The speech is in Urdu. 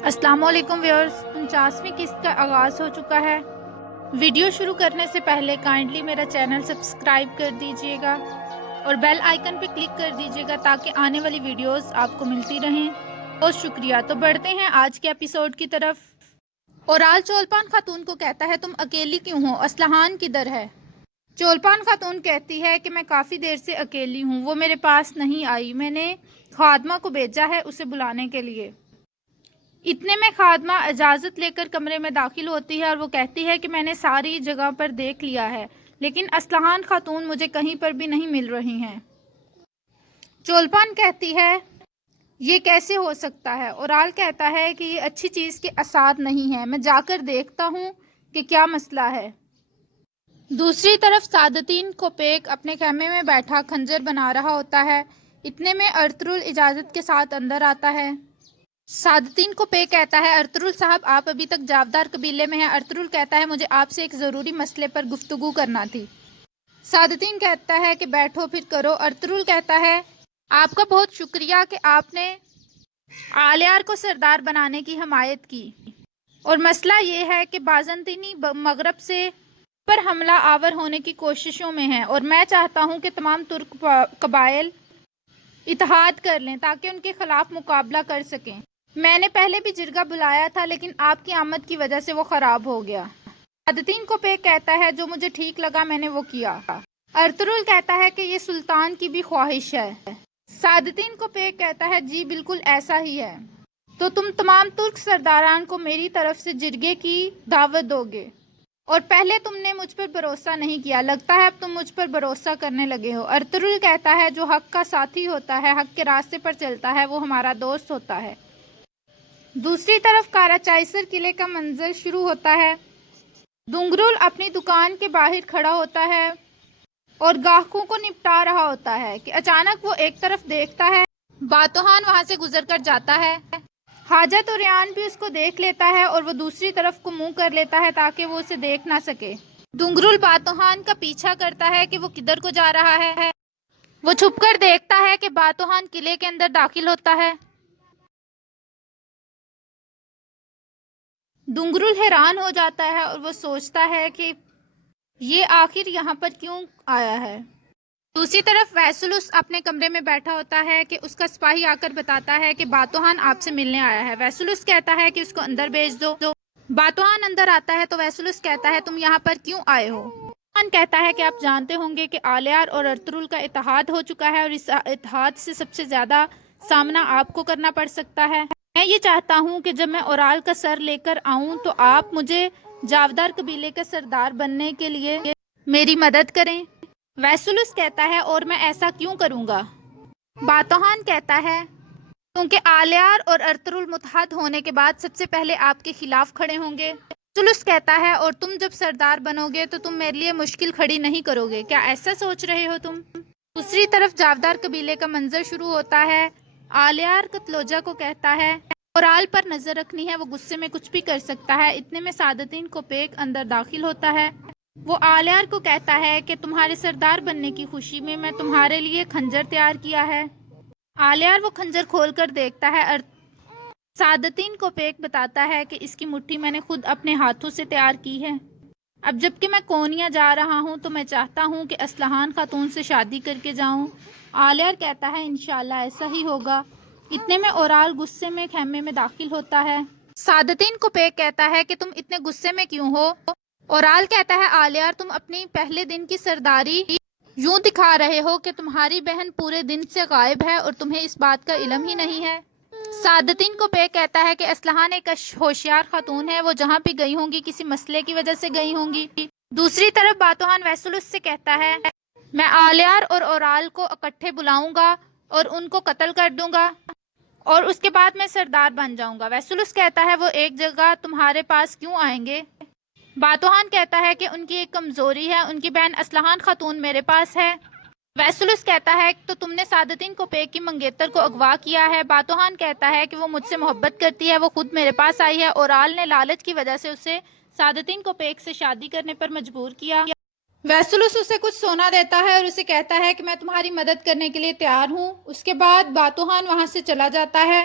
السلام علیکم ویورز، 49ویں قسط کا آغاز ہو چکا ہے۔ ویڈیو شروع کرنے سے پہلے کائنڈلی میرا چینل سبسکرائب کر دیجئے گا اور بیل آئیکن پہ کلک کر دیجئے گا تاکہ آنے والی ویڈیوز آپ کو ملتی رہیں۔ بہت شکریہ۔ تو بڑھتے ہیں آج کے ایپیسوڈ کی طرف۔ اورال چولپان خاتون کو کہتا ہے تم اکیلی کیوں ہو، اسلحان کدھر ہے؟ چولپان خاتون کہتی ہے کہ میں کافی دیر سے اکیلی ہوں، وہ میرے پاس نہیں آئی، میں نے خادمہ کو بھیجا ہے اسے بلانے کے لیے۔ اتنے میں خادمہ اجازت لے کر کمرے میں داخل ہوتی ہے اور وہ کہتی ہے کہ میں نے ساری جگہ پر دیکھ لیا ہے لیکن اسلحان خاتون مجھے کہیں پر بھی نہیں مل رہی ہیں۔ چولپان کہتی ہے یہ کیسے ہو سکتا ہے؟ اورال کہتا ہے کہ یہ اچھی چیز کے آثار نہیں ہے، میں جا کر دیکھتا ہوں کہ کیا مسئلہ ہے۔ دوسری طرف سعادتین کوپیک اپنے خیمے میں بیٹھا خنجر بنا رہا ہوتا ہے۔ اتنے میں ارطغرل اجازت کے ساتھ اندر آتا ہے۔ سعادتین کوپیک کہتا ہے ارطغرل صاحب آپ ابھی تک جاودار قبیلے میں ہیں۔ ارطغرل کہتا ہے مجھے آپ سے ایک ضروری مسئلے پر گفتگو کرنا تھی۔ سعادتین کہتا ہے کہ بیٹھو پھر کرو۔ ارطغرل کہتا ہے آپ کا بہت شکریہ کہ آپ نے آلیار کو سردار بنانے کی حمایت کی، اور مسئلہ یہ ہے کہ بازنطینی مغرب سے پر حملہ آور ہونے کی کوششوں میں ہیں اور میں چاہتا ہوں کہ تمام ترک قبائل اتحاد کر لیں تاکہ ان کے خلاف مقابلہ کر سکیں۔ میں نے پہلے بھی جرگہ بلایا تھا لیکن آپ کی آمد کی وجہ سے وہ خراب ہو گیا۔ سعادتین کوپیک کہتا ہے جو مجھے ٹھیک لگا میں نے وہ کیا۔ ارطغرل کہتا ہے کہ یہ سلطان کی بھی خواہش ہے۔ سعادتین کوپیک کہتا ہے جی بالکل ایسا ہی ہے۔ تو تم تمام ترک سرداران کو میری طرف سے جرگے کی دعوت دو گے، اور پہلے تم نے مجھ پر بھروسہ نہیں کیا، لگتا ہے اب تم مجھ پر بھروسہ کرنے لگے ہو۔ ارطغرل کہتا ہے جو حق کا ساتھی ہوتا ہے، حق کے راستے پر چلتا ہے، وہ ہمارا دوست ہوتا ہے۔ دوسری طرف کاراچائسر قلعے کا منظر شروع ہوتا ہے۔ دنگرل اپنی دکان کے باہر کھڑا ہوتا ہے اور گاہکوں کو نپٹا رہا ہوتا ہے کہ اچانک وہ ایک طرف دیکھتا ہے، باتوہان وہاں سے گزر کر جاتا ہے۔ حاجت اور ریان بھی اس کو دیکھ لیتا ہے اور وہ دوسری طرف کو منہ کر لیتا ہے تاکہ وہ اسے دیکھ نہ سکے۔ دنگرل باتوہان کا پیچھا کرتا ہے کہ وہ کدھر کو جا رہا ہے۔ وہ چھپ کر دیکھتا ہے کہ باتوہان قلعے کے اندر داخل ہوتا ہے۔ دنگرل حیران ہو جاتا ہے اور وہ سوچتا ہے کہ یہ آخر یہاں پر کیوں آیا ہے۔ دوسری طرف ویسلس اپنے کمرے میں بیٹھا ہوتا ہے کہ اس کا سپاہی آ کر بتاتا ہے کہ باتوہان آپ سے ملنے آیا ہے۔ ویسلس کہتا ہے کہ اس کو اندر بھیج دو۔ باتوہان اندر آتا ہے تو ویسلس کہتا ہے تم یہاں پر کیوں آئے ہو؟ باتوہان کہتا ہے کہ آپ جانتے ہوں گے کہ آلیار اور ارطغرل کا اتحاد ہو چکا ہے اور اس اتحاد سے سب سے زیادہ سامنا آپ کو کرنا پڑ سکتا ہے۔ میں یہ چاہتا ہوں کہ جب میں اورال کا سر لے کر آؤں تو آپ مجھے جاودار قبیلے کا سردار بننے کے لیے میری مدد کریں۔ ویسلس کہتا ہے اور میں ایسا کیوں کروں گا؟ باتوہان کہتا ہے کیونکہ آلیار اور ارطغرل متحد ہونے کے بعد سب سے پہلے آپ کے خلاف کھڑے ہوں گے۔ ویسلس کہتا ہے اور تم جب سردار بنو گے تو تم میرے لیے مشکل کھڑی نہیں کرو گے، کیا ایسا سوچ رہے ہو تم؟ دوسری طرف جاودار قبیلے کا منظر شروع ہوتا ہے۔ آلیار کتلوجہ کو کہتا ہے اورال پر نظر رکھنی ہے، وہ غصے میں کچھ بھی کر سکتا ہے۔ اتنے میں سعادتین کوپیک اندر داخل ہوتا ہے۔ وہ آلیار کو کہتا ہے کہ تمہارے سردار بننے کی خوشی میں تمہارے لیے خنجر تیار کیا ہے۔ آلیار وہ خنجر کھول کر دیکھتا ہے۔ سعادتین کوپیک بتاتا ہے کہ اس کی مٹھی میں نے خود اپنے ہاتھوں سے تیار کی ہے۔ اب جب کہ میں کونیا جا رہا ہوں تو میں چاہتا ہوں کہ اسلحان خاتون سے شادی کر کے جاؤں۔ آلیار کہتا ہے انشاءاللہ ایسا ہی ہوگا۔ اتنے میں اورال غصے میں خیمے میں داخل ہوتا ہے۔ سعادتین کوپیک کہتا ہے کہ تم اتنے غصے میں کیوں ہو؟ اورال کہتا ہے آلیار تم اپنی پہلے دن کی سرداری یوں دکھا رہے ہو کہ تمہاری بہن پورے دن سے غائب ہے اور تمہیں اس بات کا علم ہی نہیں ہے۔ سعادتین کوپیک کہتا ہے کہ اسلحان ایک ہوشیار خاتون ہے، وہ جہاں بھی گئی ہوں گی کسی مسئلے کی وجہ سے گئی ہوں گی۔ دوسری طرف باتوہان ویسلس سے کہتا ہے میں آلیار اور اورال کو اکٹھے بلاؤں گا اور ان کو قتل کر دوں گا اور اس کے بعد میں سردار بن جاؤں گا۔ ویسلس کہتا ہے وہ ایک جگہ تمہارے پاس کیوں آئیں گے؟ باتوہان کہتا ہے کہ ان کی ایک کمزوری ہے، ان کی بہن اسلحان خاتون میرے پاس ہے۔ ویسلس کہتا ہے تو تم نے سعادتین کوپیک کی منگیتر کو اغوا کیا ہے۔ باتوہان کہتا ہے کہ وہ مجھ سے محبت کرتی ہے، وہ خود میرے پاس آئی ہے۔ اورال نے لالچ کی وجہ سے اسے سعادتین کوپیک سے شادی کرنے پر مجبور کیا۔ ویسلس اسے کچھ سونا دیتا ہے اور اسے کہتا ہے کہ میں تمہاری مدد کرنے کے لیے تیار ہوں۔ اس کے بعد باتوہان وہاں سے چلا جاتا ہے۔